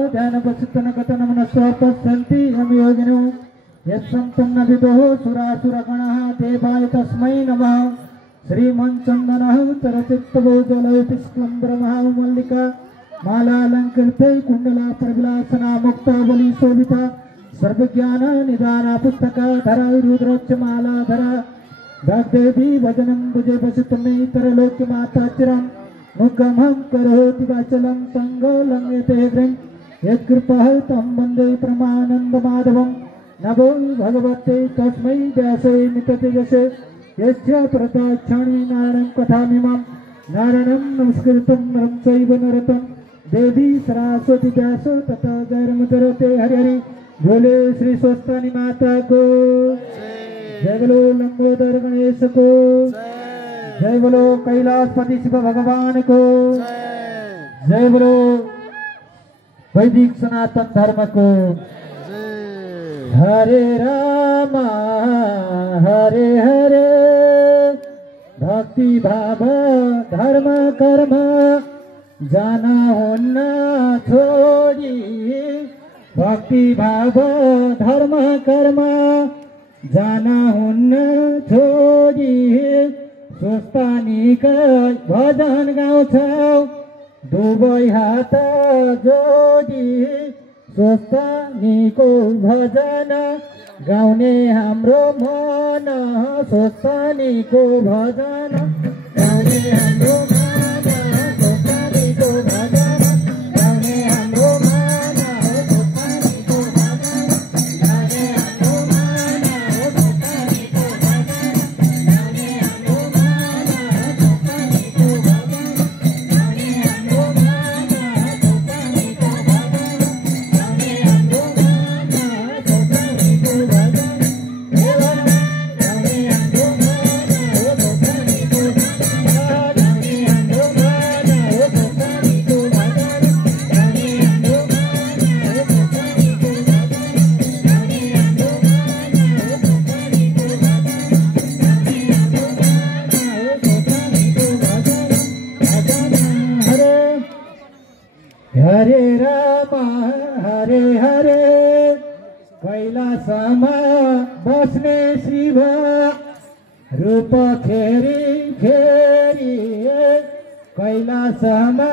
ध्यान पश्चितन कथन मनस्वापश्यन्ति हम योगिनो यत्संतन्न विदुः सुरासुरगणः देवाय तस्मै नमः। श्रीमन्चन्दनः तरचित्तभोजलयति स्क्लम्बरमः मल्लिका मालालंकृते कुंडला प्रविलासना मुक्तावली शोभिता सर्वज्ञान निदाना पुस्तका धरा रुद्रोच्च माला धरा भगदेवी वदनं भुजे वसुतमे तरलोक्य माता चिरं मुखमं करोति वाचलं तंगोलंगेते ग्रं यत्कृपः तं वन्दे परमानन्दमाधवं। नमो भगवते तस्मै व्यासे मिततेजसे यस्य प्रदाक्षाणि नारायणं कथामिमं नारायणं नमस्कृतं नरं चैव नरोत्तमं देवी सरस्वती व्यास तथा गैरमुदरते हरि हरि बोले श्री स्वस्तानी माता को जय बोलो लंबोदर गणेश को जय बोलो कैलाशपति शिव भगवान को जय बोलो वैदिक सनातन धर्म को। हरे राम हरे हरे भक्ति भाव धर्म कर्म जाना होना छोड़ी भक्ति भाव धर्म कर्म जाना होना छोड़ी स्वस्थानी भजन गाउँछौ दुवै हात जोडी स्वस्थानीको भजन गाउने हाम्रो मन स्वस्थानीको भजन गाउने हाम्रो मन स्वस्थानीको भजन गाउने हाम्रो मन स्वस्थानीको भजन गाउने हाम्रो मन स्वस्थानीको भजन गाउने हाम्रो मन स्वस्थानीको भजन गाउने हाम्रो मन स्वस्थानीको भजन गाउने हाम्रो मन स्वस्थानीको भजन गाउने हाम्रो मन स्वस्थानीको हरे राम हरे हरे कैलासमा बस्ने शिव रूप फेरी फेरी कैलासमा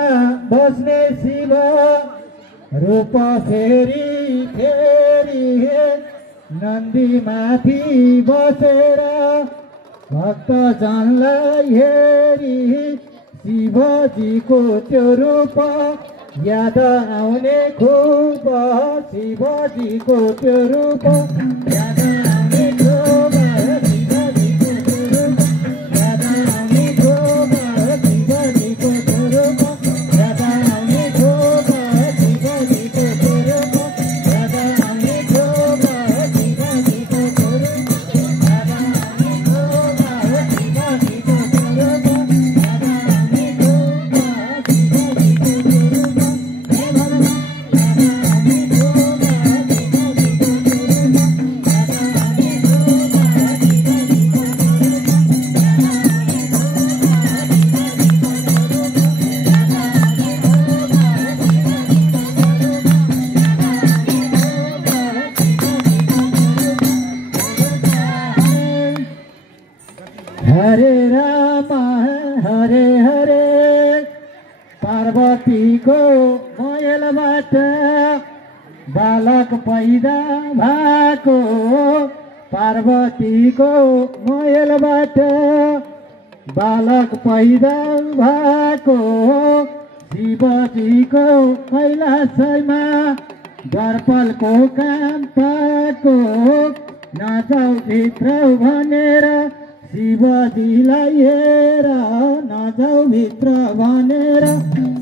बस्ने शिव रूप फेरी फेरी नन्दी माथि बसेर भक्त जनलाई हेरी शिवजीको त्यो रूप याद आउने खूब शिवजीको त्यो रूप याद आउने खूब शिवजीको त्यो रूप याद आउने खूब शिवजीको त्यो रूप याद आउने खूब शिवजीको त्यो रूप याद आउने खूब शिवजीको त्यो रूप याद आउने खूब शिवजीको त्यो रूप याद आउने खूब शिवजीको त्यो रूप। हरे राम हरे हरे पार्वतीको महलबाट बालक पैदा भएको पार्वतीको महलबाट बालक पैदा भएको शिवजीको कैलाशमा दर्पलको काम पाएको नजाऊ भित्र भनेर शिवजीलाई हेर नजाऊ भित्र भनेर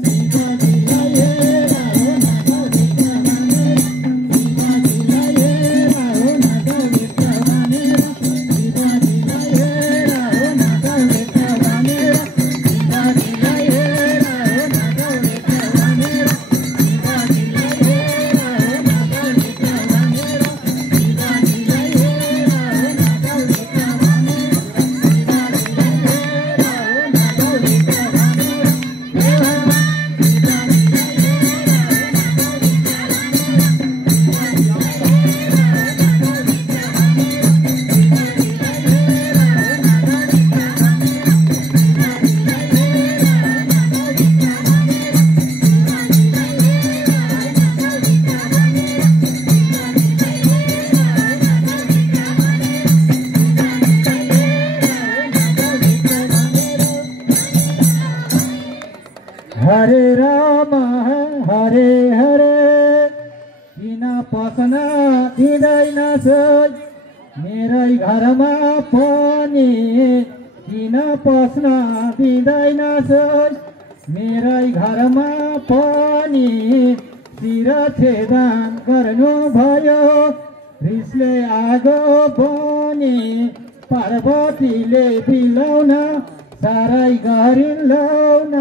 शिवजीलाई हेर नजाऊ भित्र भनेर शिवजीलाई हेर नजाऊ भित्र भनेर शिवजीलाई हेर नजाऊ भित्र भनेर शिवजीलाई हेर नजाऊ भित्र भनेर शिवजीलाई हेर नजाऊ भित्र भनेर शिवजीलाई हेर नजाऊ भित्र भनेर पस्न दिँदैन सोच मेरै घरमा पनि किन पस्न दिँदैन सोच मेरै घरमा पनि शिरछेदन गर्नुभयो रिसले आगो बने पार्वतीले बिलाउन सारै गरिन् लौन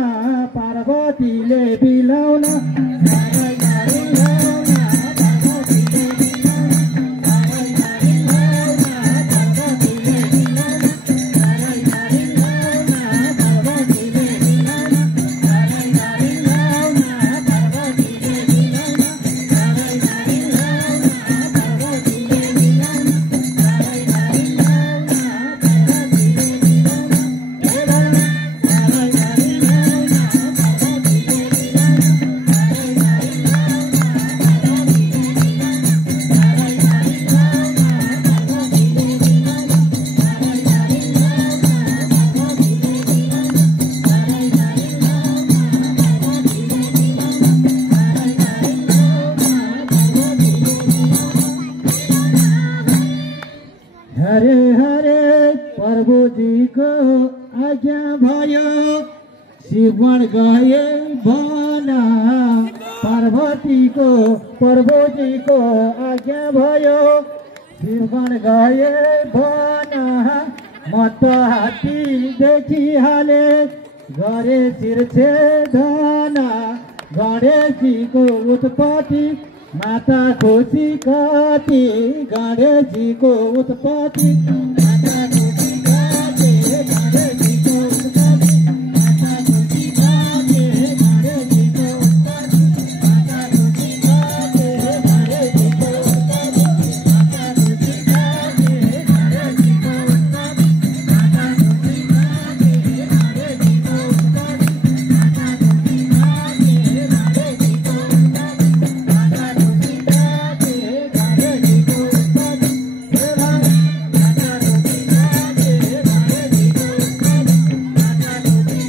पार्वतीले बिलाउन सारै गरिन् लौन पार्वतीले बिलाउन सारै गरिन् लौन पार्वतीले बिलाउन सारै गरिन् लौन पार्वतीले बिलाउन सारै गरिन् लौन पार्वतीले बिलाउन सारै गरिन् लौन पार्वतीले हरे हरे प्रभु जी को आज्ञा भयो शिवगण गए बना पार्वती को प्रभु जी को आज्ञा भयो शिवगण गए बना म त हात्ती देखिहाले गरे शिरछेदन गणेशजीको उत्पत्ति माता खुसी कति गणेशजीको उत्पत्ति माता खुसी कति गणेशजीको उत्पत्ति माता खुसी कति गणेशजीको उत्पत्ति माता खुसी कति गणेशजीको उत्पत्ति माता खुसी कति गणेशजीको उत्पत्ति माता खुसी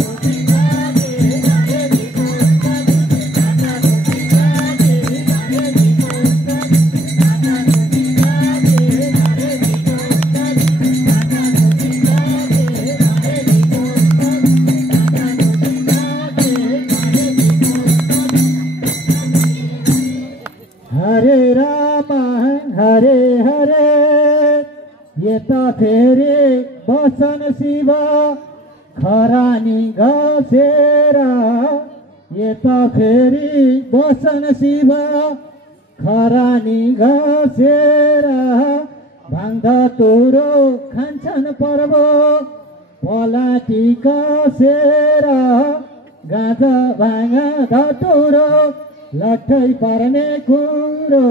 कति गणेशजीको उत्पत्ति माता खुसी कति गणेशजीको हरे राम हरे हरे यता फेरि बसन शिव खरानी घसेर यता फेरि बसन शिव खरानी घसेर भाङ्दा तोरो खान्छन् पर्व पलाटी कसेर गाँजा भाङा धतुरो लट्ठै पर्ने कुरो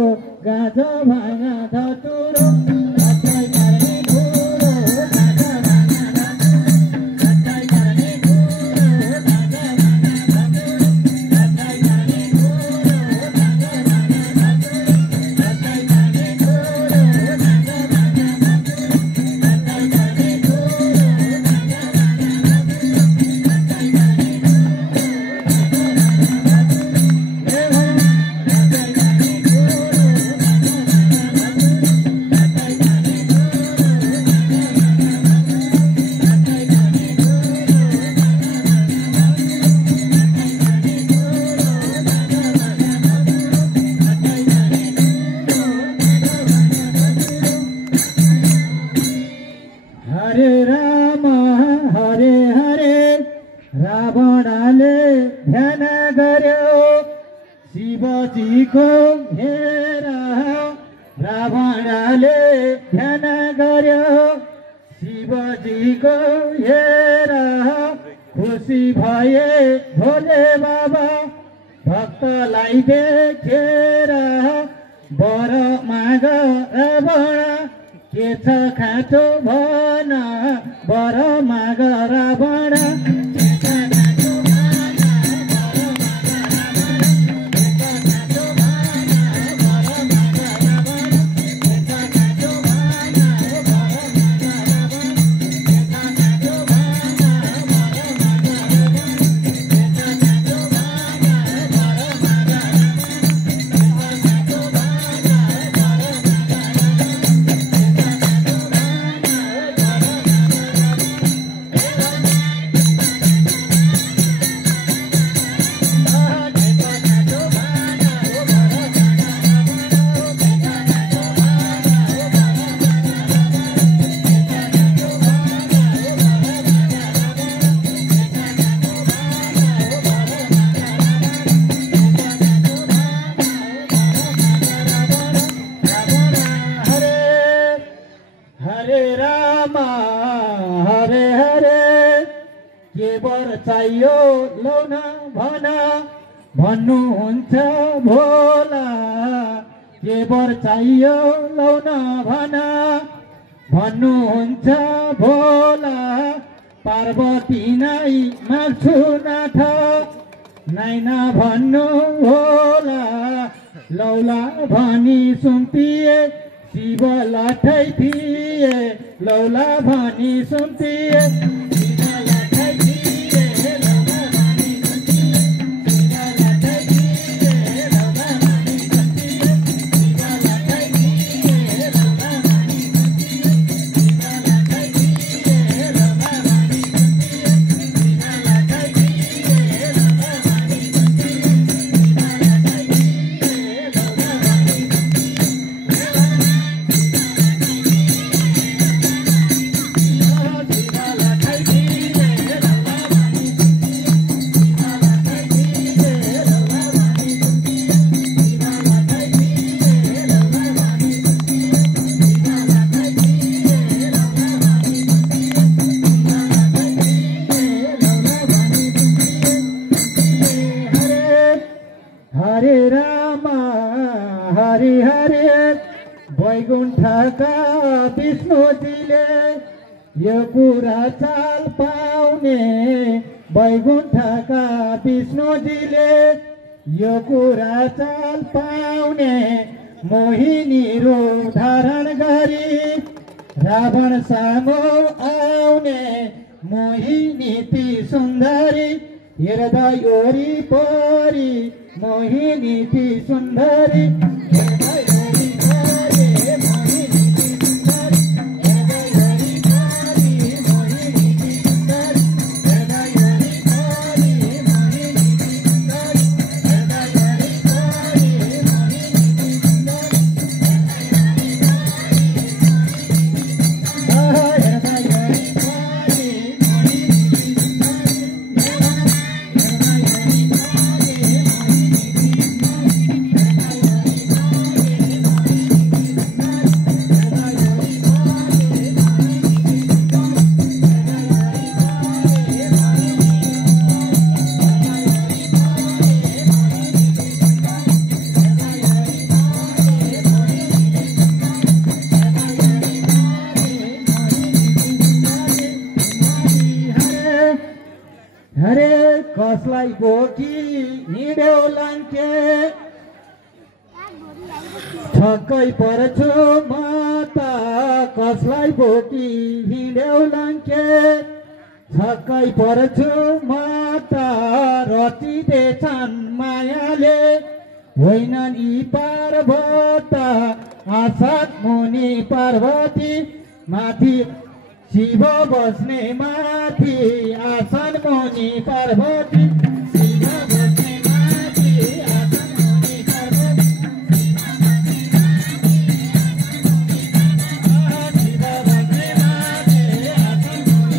गाँजा भाङा धतुरो लट्ठै पर्ने कुरो गाँजा भाङा धतुरो लट्ठै पर्ने कुरो गाँजा भाङा धतुरो लट्ठै पर्ने कुरो गाँजा भाङा धतुरो लट्ठै पर्ने कुरो गाँजा भाङा धतुरो लट्ठै पर्ने कुरो गाँजा भाङा धतुरो लट्ठै पर्ने हरे राम हरे हरे रावणले ध्यान गर्यो शिवजीको हेर रावणले ध्यान गर्यो शिवजीको हेर खुसी भए भोले बाबा भक्तलाई देखेर वर माग रावण के छ खाँचो भन वर माग रावण चाहियो लौन भन भन्नुहुन्छ भोला के वर चाहियो लौन भन भन्नुहुन्छ भोला पार्वती नै माग्छु नाथ नाइना भन्नु होला लौला भनी सुम्पिए शिव लाठै थिए लौला भनी सुम्पिए हरे हरे वैकुण्ठका विष्णुजीले यो कुरा चाल पाउने वैकुण्ठका विष्णुजीले यो कुरा चाल पाउने मोहिनी रूप धारण गरी रावण सामु आउने मोहिनी ती सुन्दरी हृदय वरिपरि मोहिनी ती सुन्दरी हरे कसलाई बोकी हिँड्यौ लान्के छक्कै पर्छु म त कसलाई बोकी हिँड्यौ लान्के छक्कै पर्छु म त रचिँदैछन् मायाले होइनन् यी पार्वत आसात मुनि पार्वती माथि शिव बस्ने माथि आसन मुनि पार्वती शिव बस्ने माथि आसन मुनि पार्वती शिव बस्ने माथि आसन मुनि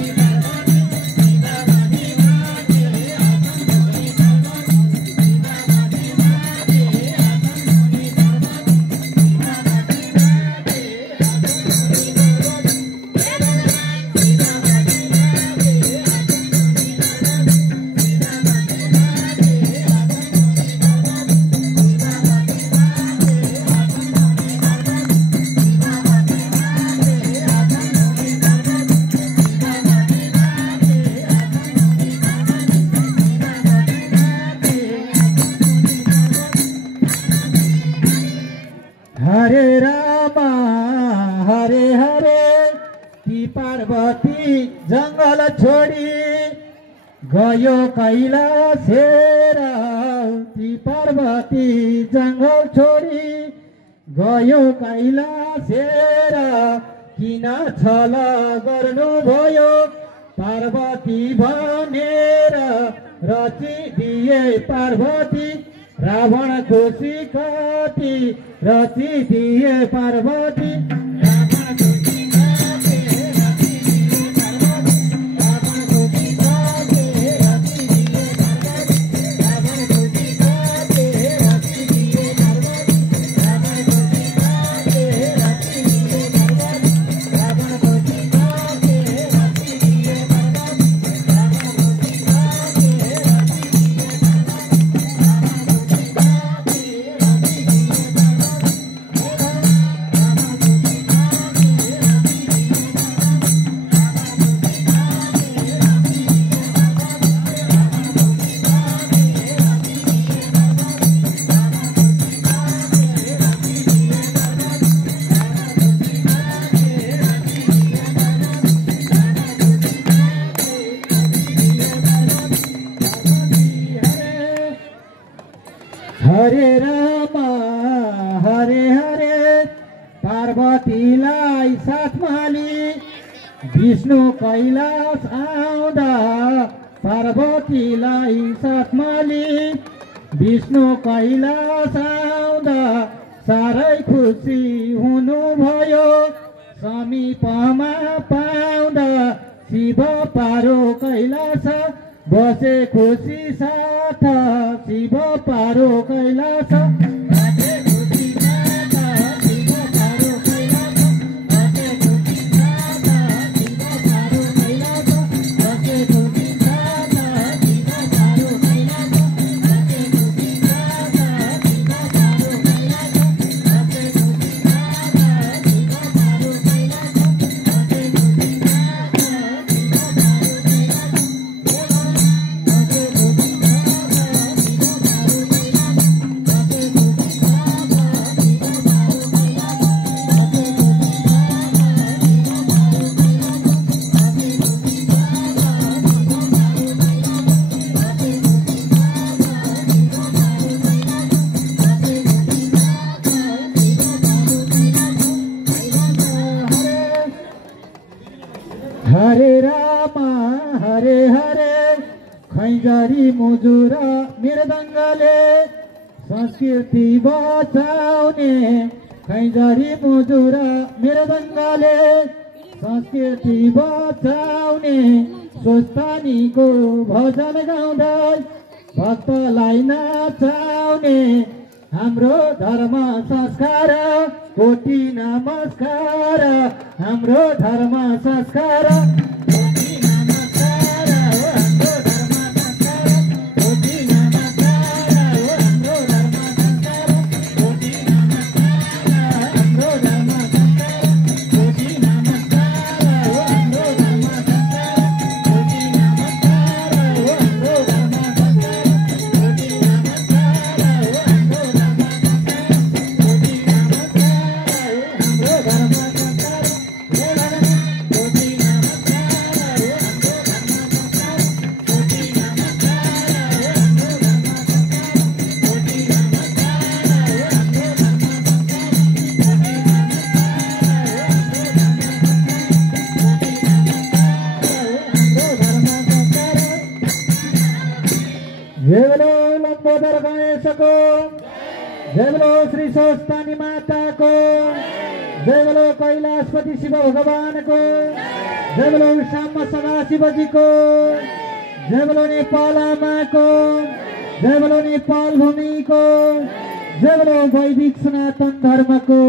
पार्वती शिव बस्ने माथि आसन मुनि पार्वती शिव बस्ने माथि आसन मुनि हरे रामा हरे हरे ती पार्वती जंगल छोडी गयो कैलाशेर ती पार्वती जंगल छोडी गयो कैलाशेर किन छल गर्नुभयो पार्वती भनेर रचिदिए पार्वती रावण खुसी कति रचिदिए पार्वती हरे राम हरे हरे पार्वतीलाई साथमा लिई विष्णु कैलाश आउँदा पार्वतीलाई साथमा लिई विष्णु कैलाश आउँदा साह्रै खुसी हुनुभयो समीपमा पाउँदा शिव पारो कैलाश बसे खुसी साथ शिव पारो कैलाश बसे खुसी साथ शिव पारो कैलाश बसे खुसी साथ शिव पारो कैलाश बसे खुसी साथ शिव पारो कैलाश बसे खुसी साथ शिव पारो कैलाश बसे खुसी साथ शिव पारो कैलाश बसे खुसी हरे राम हरे हरे खैजरी मुजुर मृदङ्गले संस्कृति बचाउने खैजरी मुजुर मृदङ्गले संस्कृति बचाउने स्वस्थानीको भजन गाउँदै भक्तलाई नचाउने हाम्रो धर्म संस्कार कोटि नमस्कार हाम्रो धर्म संस्कार कोटि नमस्कार हो हाम्रो धर्म संस्कार कोटि नमस्कार हो हाम्रो धर्म संस्कार कोटि नमस्कार हाम्रो धर्म संस्कार कोटि नमस्कार हो हाम्रो धर्म संस्कार कोटि नमस्कार हो हाम्रो धर्म संस्कार कोटि नमस्कार हो हाम्रो धर्म जय बोलो लंबोदर गणेश को, जय बोलो श्री स्वस्थानी माता को, जय बोलो कैलाशपति शिव भगवान को, जय बोलो श्याम सदा शिव जी को, जय बोलो नेपाल आमा को, जय बोलो नेपाल भूमि को, जय बोलो वैदिक सनातन धर्म को।